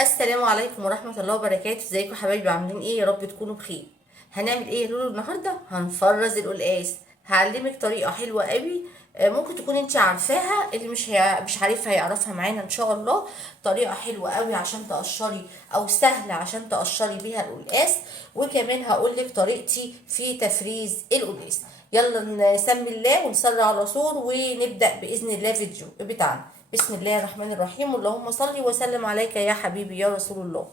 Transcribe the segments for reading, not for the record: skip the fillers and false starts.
السلام عليكم ورحمة الله وبركاته. ازيكم حبايبي؟ عاملين ايه؟ يا رب تكونوا بخير. هنعمل ايه يا لولو النهارده؟ هنفرز القلقاس. هعلمك طريقة حلوة قوي. ممكن تكون انت عارفاها، اللي مش عارفها هيعرفها معانا ان شاء الله. طريقة حلوة قوي عشان تقشري، او سهلة عشان تقشري بيها القلقاس. وكمان هقولك طريقتي في تفريز القلقاس. يلا نسمي الله ونصلي على الرسول ونبدأ بإذن الله فيديو بتاعنا. بسم الله الرحمن الرحيم. اللهم صل وسلم عليك يا حبيبي يا رسول الله.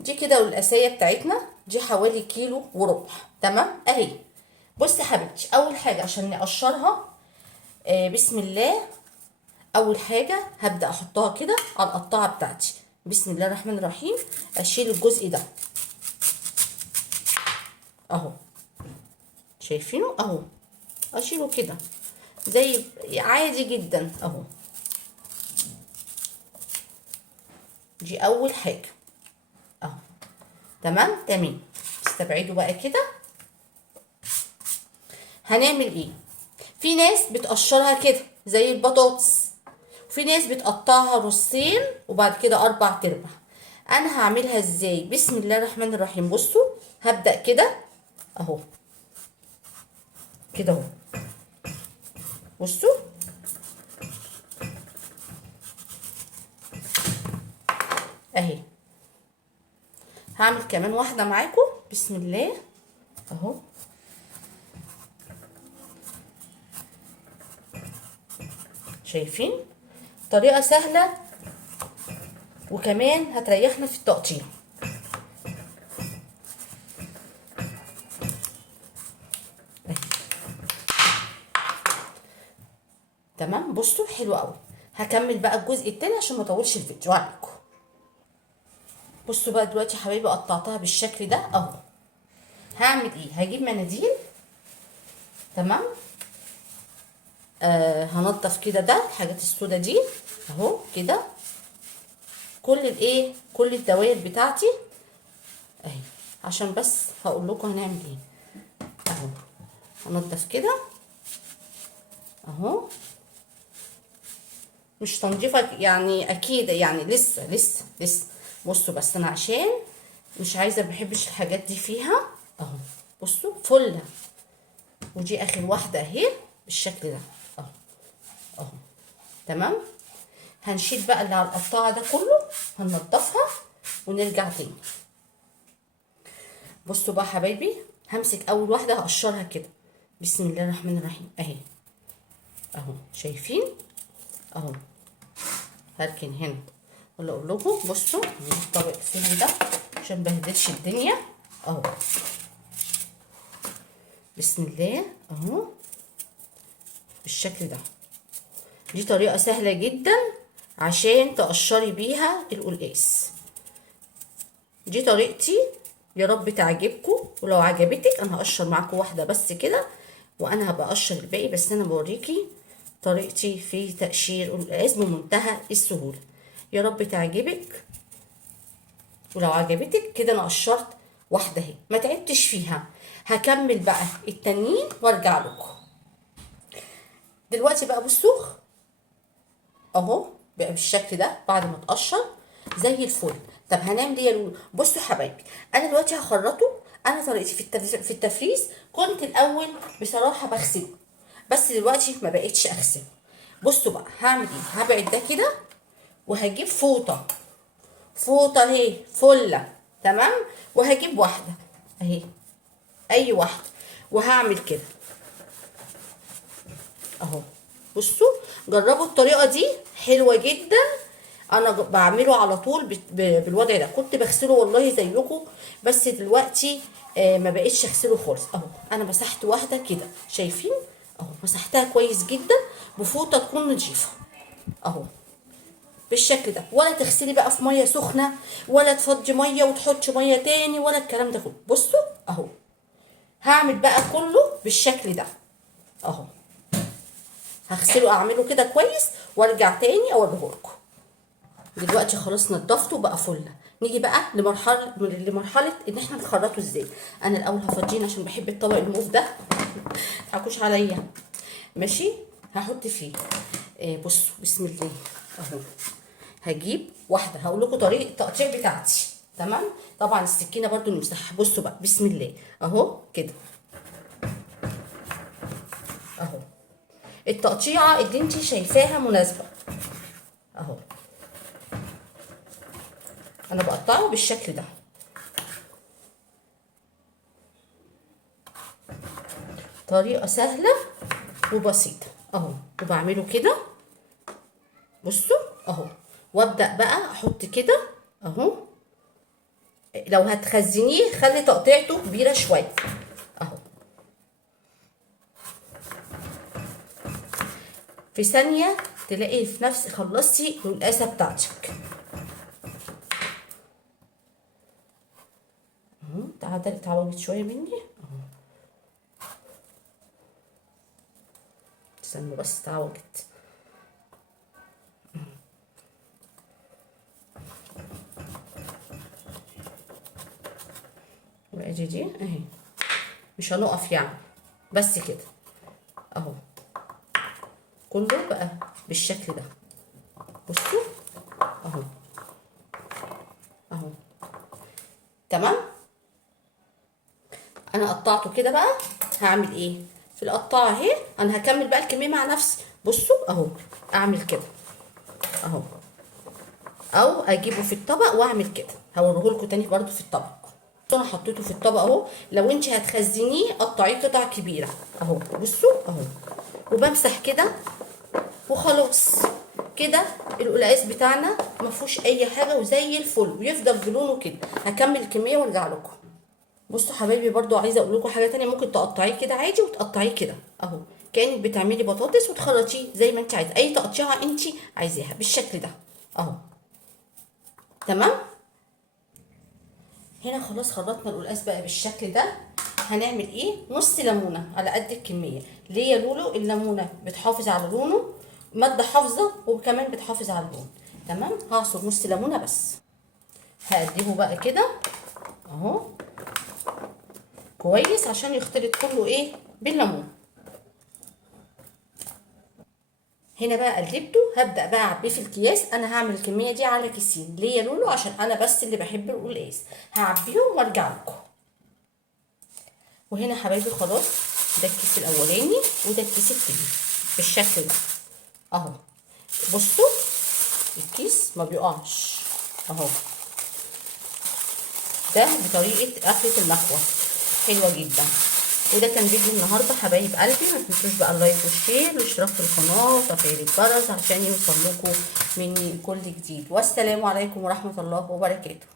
دي كده القلقاسية بتاعتنا، دي حوالي كيلو وربع. تمام اهي. بصي حبيبتي، اول حاجة عشان نقشرها بسم الله. اول حاجة هبدأ احطها كده على القطاعة بتاعتي. بسم الله الرحمن الرحيم. اشيل الجزء ده اهو، شايفينه اهو. اشيله كده زي عادي جدا اهو. دي اول حاجة اهو. تمام. استبعدوا بقى كده. هنعمل ايه؟ في ناس بتقشرها كده زي البطاطس، وفي ناس بتقطعها نصين وبعد كده 4/4. انا هعملها ازاي؟ بسم الله الرحمن الرحيم. بصوا، هبدأ كده اهو، كده اهو. بصوا اهي. هعمل كمان واحدة معاكم. بسم الله اهو. شايفين؟ طريقة سهلة وكمان هتريحنا في التقطيع. تمام. بصوا حلو قوي. هكمل بقى الجزء التاني عشان ما اطولش الفيديو عليكم. بصوا بقى دلوقتي يا حبايبي، قطعتها بالشكل ده اهو. هعمل ايه؟ هجيب مناديل. تمام. هنضف كده ده الحاجات السودة دي اهو كده. كل الدوائر بتاعتي اهي، عشان بس هقول لكم هنعمل ايه اهو. هنضف كده اهو. مش تنظيفك يعني اكيد، يعني لسه. بصوا بس انا عشان مش عايزه، بحبش الحاجات دي فيها اهو. بصوا فله. ودي اخر واحده اهي بالشكل ده اهو اهو. تمام. هنشيل بقى اللي على القطاعه ده كله، هننضفها ونرجع تاني. بصوا بقى حبايبي، همسك اول واحده هقشرها كده. بسم الله الرحمن الرحيم اهي اهو. شايفين اهو. هركن هنا ولا اقول لكم بصوا الطبق السهل ده عشان مبهدلش الدنيا اهو. بسم الله اهو بالشكل ده. دي طريقه سهله جدا عشان تقشري بيها القلقاس. دي طريقتي، يا رب تعجبكم. ولو عجبتك انا هقشر معاكم واحده بس كده، وانا هبقى اقشر الباقي. بس انا بوريكي طريقتي في تقشير القلقاس بمنتهى السهوله. يا رب تعجبك. ولو عجبتك كده انا قشرت واحده اهي، ما تعبتش فيها. هكمل بقى التانيين وارجع لكم. دلوقتي بقى بصوا اهو بقى بالشكل ده بعد ما اتقشر زي الفل. طب هنعمل ايه يا لولو؟ بصوا حبايبي، انا دلوقتي هخرطه. انا طريقتي في التفريز، كنت الاول بصراحه بغسله، بس دلوقتي ما بقتش اغسله. بصوا بقى هعمل ايه. هبعد ده كده وهجيب فوطه اهي فله. تمام. وهجيب واحده اهي، اي واحده، وهعمل كده اهو. بصوا جربوا الطريقه دي حلوه جدا. انا بعمله على طول بالوضع ده. كنت بغسله والله زيكم، بس دلوقتي ما بقتش اغسله خالص اهو. انا مسحت واحده كده، شايفين اهو. مسحتها كويس جدا بفوطه تكون نظيفه اهو بالشكل ده. ولا تغسلي بقى في ميه سخنه، ولا تفضي ميه وتحطي ميه تاني، ولا الكلام ده كله. بصوا اهو. هعمل بقى كله بالشكل ده اهو. هغسله اعمله كده كويس وارجع تاني اوريهولكم. دلوقتي خلاص نضفته بقى فله. نيجي بقى لمرحله ان احنا نخرطه ازاي. انا الاول هفضيه عشان بحب الطبق الموف ده. متضحكوش عليا. ماشي. هحط فيه بصوا بسم الله اهو. هجيب واحده، هقول لكم طريقه التقطيع بتاعتي. تمام. طبعا السكينه برضو نمسحها. بصوا بقى، بسم الله اهو كده اهو. التقطيعه اللي انت شايفاها مناسبه اهو. انا بقطعه بالشكل ده. طريقه سهله وبسيطه اهو. وبعمله كده بصوا اهو. وابدا بقى احط كده اهو. لو هتخزنيه خلي تقطيعته كبيره شويه اهو. في ثانيه تلاقي في نفس خلصتي القلقاسه بتاعتك اهو. اتعودت شويه مني اهو. استنوا بس، اتعودت. وادي دي اهي. مش هنقف يعني، بس كده اهو. كله بقى بالشكل ده. بصوا اهو اهو. تمام. انا قطعته كده بقى. هعمل ايه في القطاعه اهي؟ انا هكمل بقى الكميه مع نفسي. بصوا اهو. اعمل كده اهو، او اجيبه في الطبق واعمل كده. هوريه لكم تاني برضو في الطبق. انا حطيته في الطبق اهو. لو انت هتخزنيه قطعيه قطع كبيره اهو. بصوا اهو. وبمسح كده وخلاص كده. القلقاس بتاعنا ما فيهوش اي حاجه وزي الفل، ويفضل بلونه كده. هكمل الكميه وارجع لكم. بصوا حبايبي، برضو عايزه اقول لكم حاجه تانية. ممكن تقطعيه كده عادي وتقطعيه كده اهو، كانك بتعملي بطاطس وتخرطيه زي ما انت عايزه. اي تقطيعه انت عايزاها بالشكل ده اهو. تمام. هنا خلاص خرطنا القلقاس بقى بالشكل ده. هنعمل ايه؟ نص ليمونه على قد الكميه. ليه يا لولو؟ الليمونه بتحافظ على لونه، ماده حافظه، وكمان بتحافظ على اللون. تمام. هعصر نص ليمونه بس. هقدمه بقى كده اهو كويس عشان يختلط كله ايه بالليمون. هنا بقى قلبته. هبدا بقى اعبيه في الكياس. انا هعمل الكميه دي على كيسين. ليه يا لولو؟ عشان انا بس اللي بحب القلقاس. هعبيهم وارجع لكم. وهنا حبايبي خلاص، ده الكيس الاولاني وده الكيس التاني بالشكل ده اهو. بصوا الكيس ما بيقعش اهو. ده بطريقه قفله المكوه حلوه جدا. وده كان فيديو النهارده حبايب قلبي. ما تنسوش بقى اللايك والشير والاشتراك في القناه وتفعيل الجرس عشان يوصل لكم مني كل جديد. والسلام عليكم ورحمه الله وبركاته.